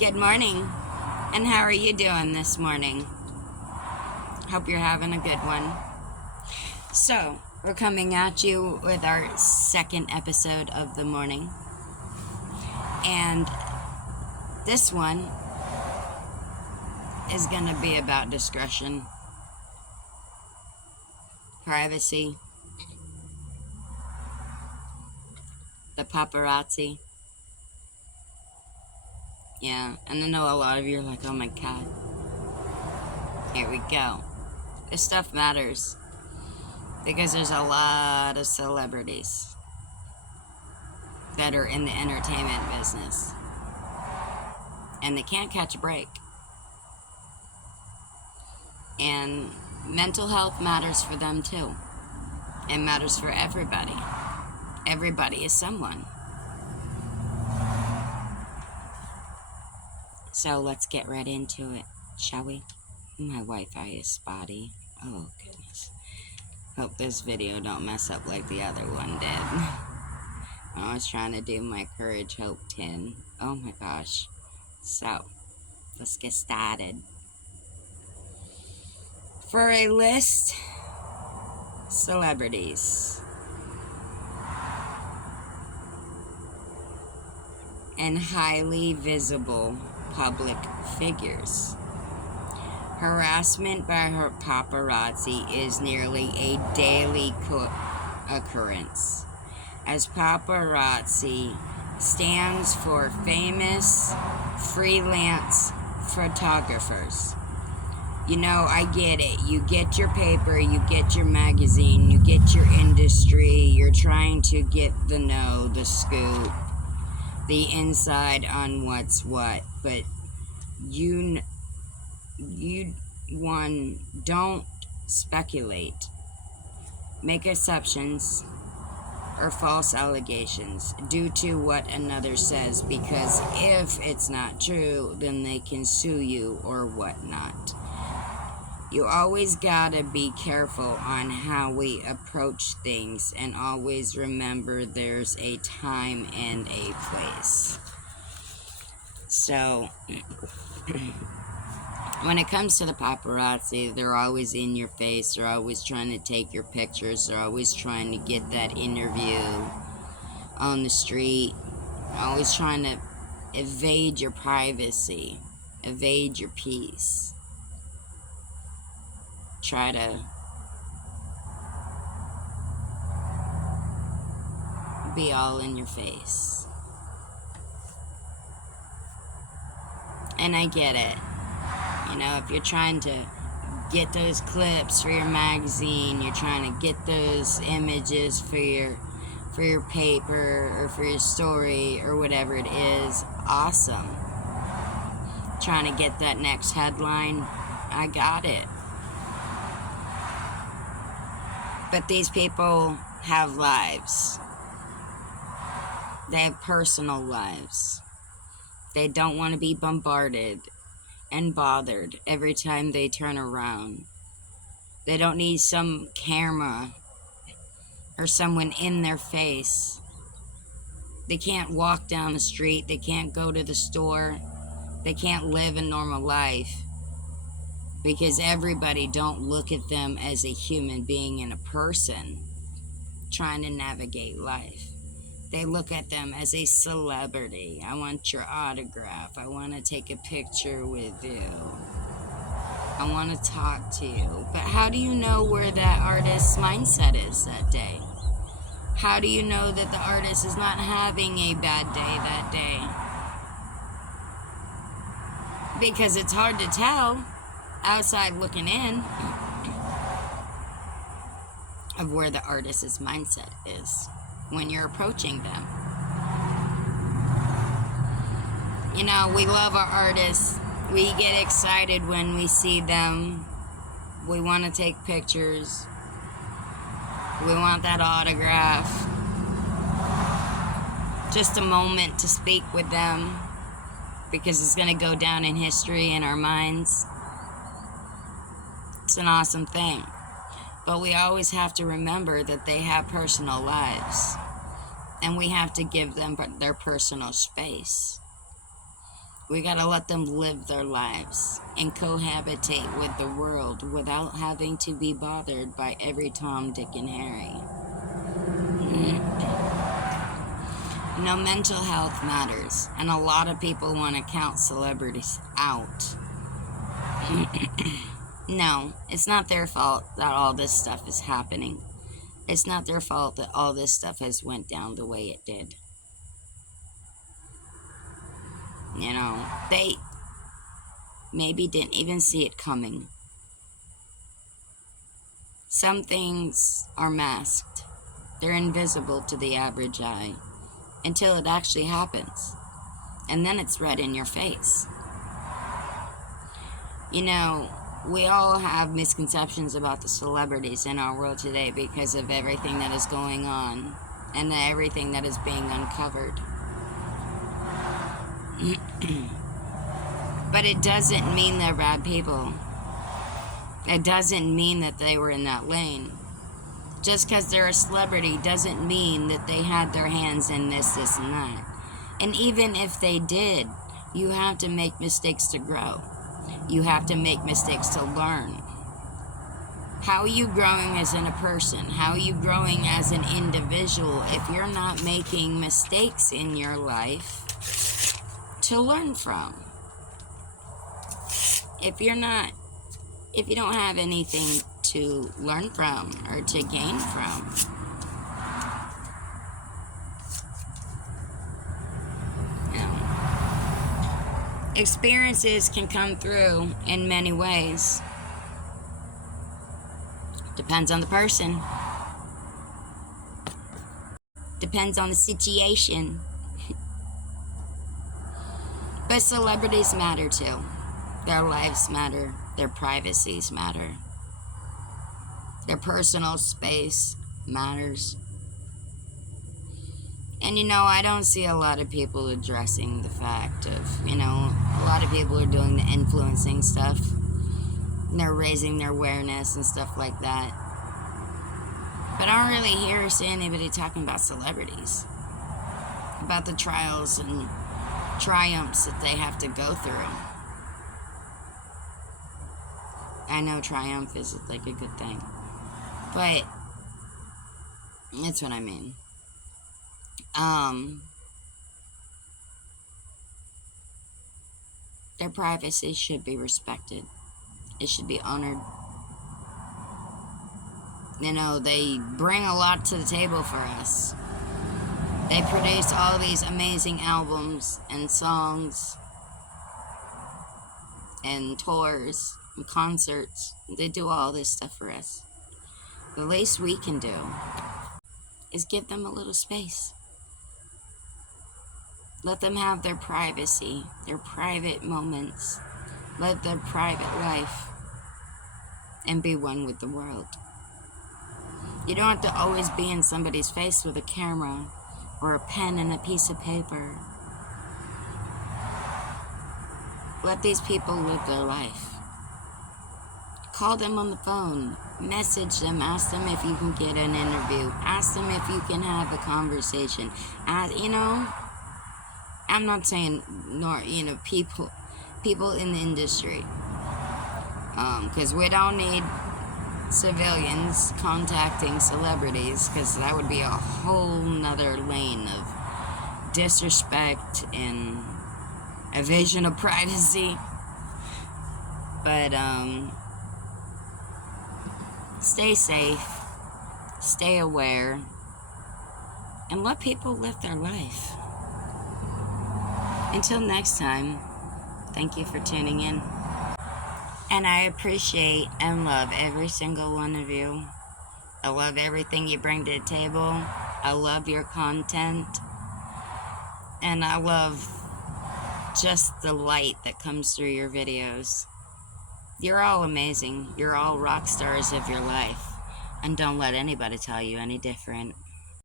Good morning, and how are you doing this morning? Hope you're having a good one. So, we're coming at you with our second episode of the morning, and this one is going to be about discretion, privacy, the paparazzi. Yeah, and I know a lot of you are like, oh my god. Here we go. This stuff matters because there's a lot of celebrities that are in the entertainment business and they can't catch a break. And mental health matters for them too. It matters for everybody. Everybody is someone. So let's get right into it, shall we? My Wi-Fi is spotty. Oh goodness. Hope this video don't mess up like the other one did. I was trying to do my Courage Hope 10. Oh my gosh. So, let's get started. For a list, celebrities and highly visible public figures. Harassment by her paparazzi is nearly a daily occurrence, as paparazzi stands for famous freelance photographers. You know, I get it. You get your paper, you get your magazine, you get your industry, you're trying to get the scoop, the inside on what's what, but don't speculate, make assumptions, or false allegations due to what another says, because if it's not true, then they can sue you or whatnot. You always gotta be careful on how we approach things, and always remember there's a time and a place. So, when it comes to the paparazzi, they're always in your face, they're always trying to take your pictures, they're always trying to get that interview on the street, always trying to evade your privacy, evade your peace. Try to be all in your face. And I get it. You know, if you're trying to get those clips for your magazine, you're trying to get those images for your paper or for your story or whatever it is, awesome. Trying to get that next headline, I got it. But these people have lives. They have personal lives. They don't want to be bombarded and bothered every time they turn around. They don't need some camera or someone in their face. They can't walk down the street. They can't go to the store. They can't live a normal life, because everybody don't look at them as a human being and a person trying to navigate life. They look at them as a celebrity. I want your autograph. I want to take a picture with you. I want to talk to you. But how do you know where that artist's mindset is that day? How do you know that the artist is not having a bad day that day? Because it's hard to tell outside looking in of where the artist's mindset is when you're approaching them. You know, we love our artists. We get excited when we see them. We want to take pictures. We want that autograph. Just a moment to speak with them, because it's going to go down in history in our minds. It's an awesome thing. But we always have to remember that they have personal lives, and we have to give them their personal space. We gotta let them live their lives and cohabitate with the world without having to be bothered by every Tom, Dick, and Harry. No, mental health matters, and a lot of people want to count celebrities out. No, it's not their fault that all this stuff is happening. It's not their fault that all this stuff has went down the way it did. You know, they maybe didn't even see it coming. Some things are masked. They're invisible to the average eye until it actually happens. And then it's right in your face. You know, we all have misconceptions about the celebrities in our world today because of everything that is going on and everything that is being uncovered. But it doesn't mean they're bad people. It doesn't mean that they were in that lane. Just because they're a celebrity doesn't mean that they had their hands in this, and that. And even if they did, you have to make mistakes to grow. You have to make mistakes to learn. How are you growing as a person? How are you growing as an individual if you're not making mistakes in your life to learn from? If you don't have anything to learn from or to gain from, experiences can come through in many ways. Depends on the person. Depends on the situation. But celebrities matter too. Their lives matter. Their privacies matter. Their personal space matters. And I don't see a lot of people addressing the fact of, a lot of people are doing the influencing stuff. And they're raising their awareness and stuff like that. But I don't really hear or see anybody talking about celebrities. About the trials and triumphs that they have to go through. I know triumph is like a good thing. But that's what I mean. Their privacy should be respected. It should be honored. They bring a lot to the table for us. They produce all these amazing albums and songs and tours and concerts. They do all this stuff for us. The least we can do is give them a little space. Let them have their privacy, their private moments, live their private life, and be one with the world. You don't have to always be in somebody's face with a camera or a pen and a piece of paper. Let these people live their life. Call them on the phone, message them, ask them if you can get an interview, ask them if you can have a conversation. I'm not saying, people in the industry, because we don't need civilians contacting celebrities, because that would be a whole nother lane of disrespect and evasion of privacy. But stay safe, stay aware, and let people live their life. Until next time, thank you for tuning in. And I appreciate and love every single one of you. I love everything you bring to the table. I love your content. And I love just the light that comes through your videos. You're all amazing. You're all rock stars of your life. And don't let anybody tell you any different.